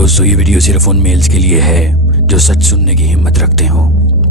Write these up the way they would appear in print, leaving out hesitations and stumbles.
दोस्तों ये वीडियो सिर्फ उन मेल्स के लिए है जो सच सुनने की हिम्मत रखते हो।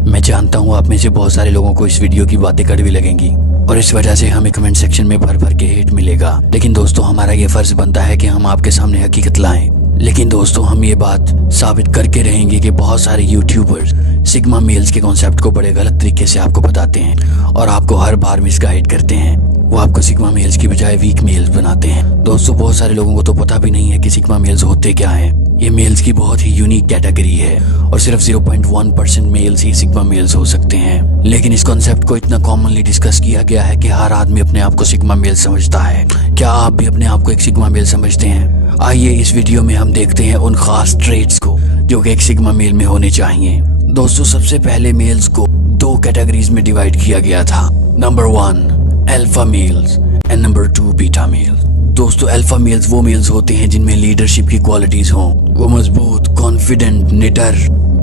मैं जानता हूँ आप में से बहुत सारे लोगों को इस वीडियो की बातें कड़वी लगेंगी और इस वजह से हमें कमेंट सेक्शन में भर भर के हेट मिलेगा, लेकिन दोस्तों हमारा ये फर्ज बनता है कि हम आपके सामने हकीकत लाएं। लेकिन दोस्तों हम ये बात साबित करके रहेंगे कि बहुत सारे यूट्यूबर्स सिग्मा मेल्स के कॉन्सेप्ट को बड़े गलत तरीके से आपको बताते हैं और आपको हर बार मिसगाइड करते हैं। वो आपको सिग्मा मेल्स की बजाय वीक मेल्स बनाते हैं। दोस्तों बहुत सारे लोगों को तो पता भी नहीं है कि सिग्मा मेल्स होते क्या हैं। ये मेल्स की बहुत ही यूनिक कैटेगरी है और सिर्फ 0.1% मेल्स ही सिग्मा मेल्स हो सकते हैं। लेकिन इस कॉन्सेप्ट को इतना कॉमनली डिस्कस किया गया है कि हर आदमी अपने आप को सिग्मा मेल समझता है। क्या आप भी अपने आप को एक सिग्मा मेल समझते हैं? आइए इस वीडियो में हम देखते हैं उन खास ट्रेट्स को जो कि एक सिग्मा मेल में होने चाहिए। दोस्तों सबसे पहले मेल्स को दो कैटेगरीज में डिवाइड किया गया था। Number 1 alpha males and number 2 beta males. दोस्तों अल्फा मेल्स वो मेल्स होते हैं जिनमें लीडरशिप की क्वालिटीज हों। वो मजबूत, कॉन्फिडेंट, निडर,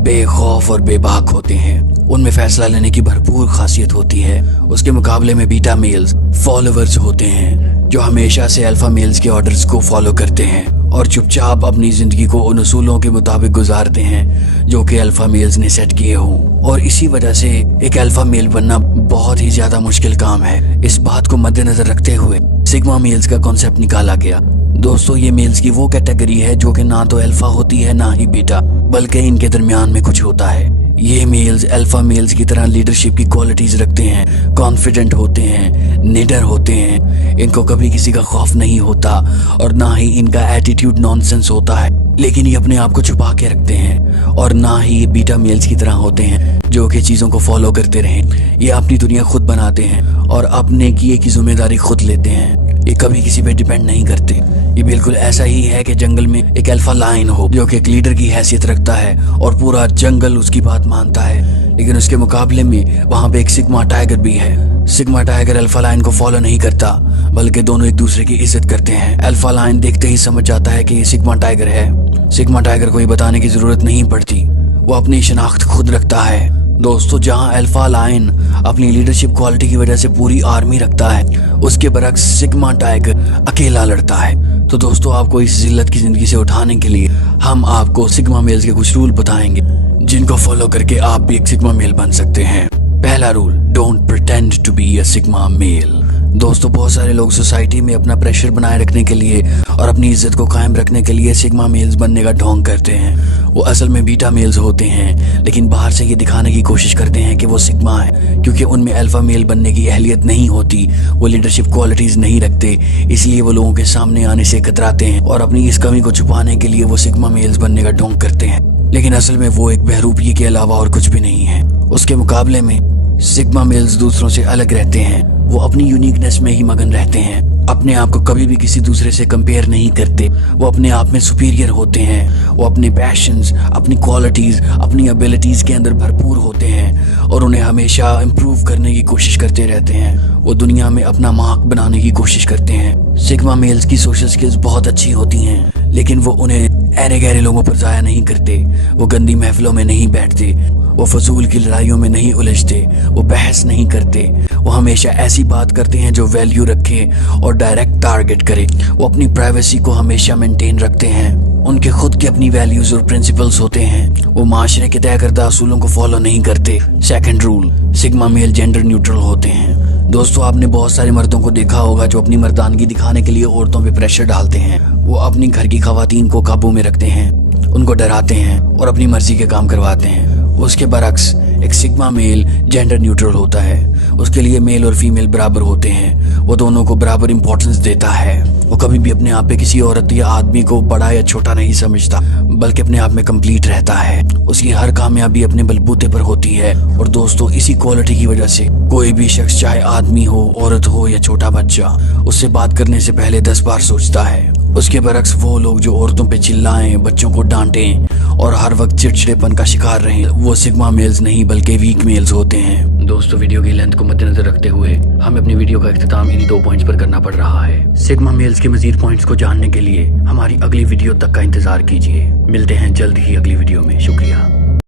बेखौफ और बेबाक होते हैं। उनमें फैसला लेने की भरपूर खासियत होती है। उसके मुकाबले में बीटा मेल्स फॉलोवर्स होते हैं जो हमेशा से अल्फा मेल्स के ऑर्डर्स को फॉलो करते हैं और चुपचाप अपनी जिंदगी को उन उसूलों के मुताबिक गुजारते हैं जो कि अल्फा मेल्स ने सेट किए हों। और इसी वजह से एक अल्फा मेल बनना बहुत ही ज्यादा मुश्किल काम है। इस बात को मद्देनजर रखते हुए सिग्मा मेल्स का कॉन्सेप्ट निकाला गया। दोस्तों ये मेल्स की वो कैटेगरी है जो कि ना तो अल्फा होती है ना ही बीटा, बल्कि इनके दरमियान में कुछ होता है। ये मेल्स अल्फा मेल्स की तरह लीडरशिप की क्वालिटीज रखते हैं, कॉन्फिडेंट होते हैं, निडर होते हैं। इनको कभी किसी का खौफ नहीं होता और ना ही इनका एटीट्यूड नॉनसेंस होता है, लेकिन ये अपने आप को छुपा के रखते हैं। और ना ही ये बीटा मेल्स की तरह होते हैं जो कि चीज़ों को फॉलो करते रहें। ये अपनी दुनिया खुद बनाते हैं और अपने किए की जिम्मेदारी खुद लेते हैं। ये कभी किसी पे डिपेंड नहीं करते। ये बिल्कुल ऐसा ही है कि जंगल में एक अल्फा लायन हो जो कि एक लीडर की हैसियत रखता है और पूरा जंगल उसकी बात मानता है, लेकिन उसके मुकाबले में वहाँ पे एक सिग्मा टाइगर भी है। सिग्मा टाइगर अल्फा लायन को फॉलो नहीं करता, बल्कि दोनों एक दूसरे की इज्जत करते हैं। अल्फा लायन देखते ही समझ जाता है कि ये सिग्मा टाइगर है। सिग्मा टाइगर को ये बताने की जरूरत नहीं पड़ती, वो अपनी शनाख्त खुद रखता है। दोस्तों जहां अल्फा लायन अपनी लीडरशिप क्वालिटी की वजह से पूरी आर्मी रखता है, उसके बरक्स सिग्मा टाइगर अकेला लड़ता है। तो दोस्तों आपको इस जिल्लत की जिंदगी से उठाने के लिए हम आपको सिग्मा मेल्स के कुछ रूल बताएंगे जिनको फॉलो करके आप भी एक सिग्मा मेल बन सकते हैं। पहला rule, don't pretend to be a sigma male. दोस्तों बहुत सारे लोग सोसाइटी में अपना प्रेशर बनाए रखने के लिए और अपनी इज्जत को कायम रखने के लिए सिग्मा मेल्स बनने का ढोंग करते हैं। वो असल में बीटा मेल्स होते हैं, लेकिन बाहर से ये दिखाने की कोशिश करते हैं कि वो सिग्मा है, क्योंकि उनमें अल्फा मेल बनने की अहलियत नहीं होती। वो लीडरशिप क्वालिटीज नहीं रखते, इसलिए वो लोगों के सामने आने से कतराते हैं और अपनी इस कमी को छुपाने के लिए वो सिग्मा मेल्स बनने का ढोंग करते हैं। लेकिन असल में वो एक बहरूपी के अलावा और कुछ भी नहीं है। उसके मुकाबले में सिग्मा मेल्स दूसरों से अलग रहते हैं। वो अपनी यूनिकनेस में ही मगन रहते हैं, अपने आप को कभी भी किसी दूसरे से कंपेयर नहीं करते। वो अपने आप में सुपीरियर होते हैं। वो अपने पैशंस, अपनी क्वालिटीज, अपनी एबिलिटीज के अंदर भरपूर होते हैं और उन्हें हमेशा इम्प्रूव करने की कोशिश करते रहते हैं। वो दुनिया में अपना मार्क बनाने की कोशिश करते हैं। सिग्मा मेल्स की सोशल स्किल्स बहुत अच्छी होती हैं, लेकिन वो उन्हें ऐरे गहरे लोगों पर जाया नहीं करते। वो गंदी महफिलों में नहीं बैठते, वो फजूल की लड़ाइयों में नहीं उलझते, वो बहस नहीं करते। वो हमेशा ऐसी बात करते हैं जो वैल्यू रखे और डायरेक्ट टारगेट करे। वो अपनी प्राइवेसी को हमेशा मेंटेन रखते हैं। उनके खुद के अपनी वैल्यूज और प्रिंसिपल्स होते हैं। वो माशरे के तय करदा असूलों को फॉलो नहीं करते। Second rule, sigma male gender neutral होते हैं। दोस्तों आपने बहुत सारे मर्दों को देखा होगा जो अपनी मर्दानगी दिखाने के लिए औरतों पे प्रेशर डालते हैं। वो अपनी घर की खवातीन को काबू में रखते हैं, उनको डराते हैं और अपनी मर्जी के काम करवाते हैं। उसके बरक्स एक सिग्मा मेल जेंडर न्यूट्रल होता है। उसके लिए मेल और फीमेल बराबर होते हैं। वो दोनों को बराबर इंपॉर्टेंस देता है। वो कभी भी अपने आप पे किसी औरत या आदमी को बड़ा या छोटा नहीं समझता, बल्कि अपने आप में कंप्लीट रहता है। उसकी हर कामयाबी अपने बलबूते पर होती है। और दोस्तों इसी क्वालिटी की वजह से कोई भी शख्स, चाहे आदमी हो, औरत हो या छोटा बच्चा, उससे बात करने से पहले 10 बार सोचता है। उसके बरक्स वो लोग जो औरतों पे चिल्लाएं, बच्चों को डांटें और हर वक्त चिड़चिड़ेपन का शिकार रहें, वो सिग्मा मेल्स नहीं बल्कि वीक मेल्स होते हैं। दोस्तों वीडियो की लेंथ को मद्देनजर रखते हुए हमें अपनी वीडियो का इख्तिताम इन्हीं 2 पॉइंट्स पर करना पड़ रहा है। सिग्मा मेल्स के मजीद पॉइंट्स को जानने के लिए हमारी अगली वीडियो तक का इंतजार कीजिए। मिलते हैं जल्द ही अगली वीडियो में। शुक्रिया।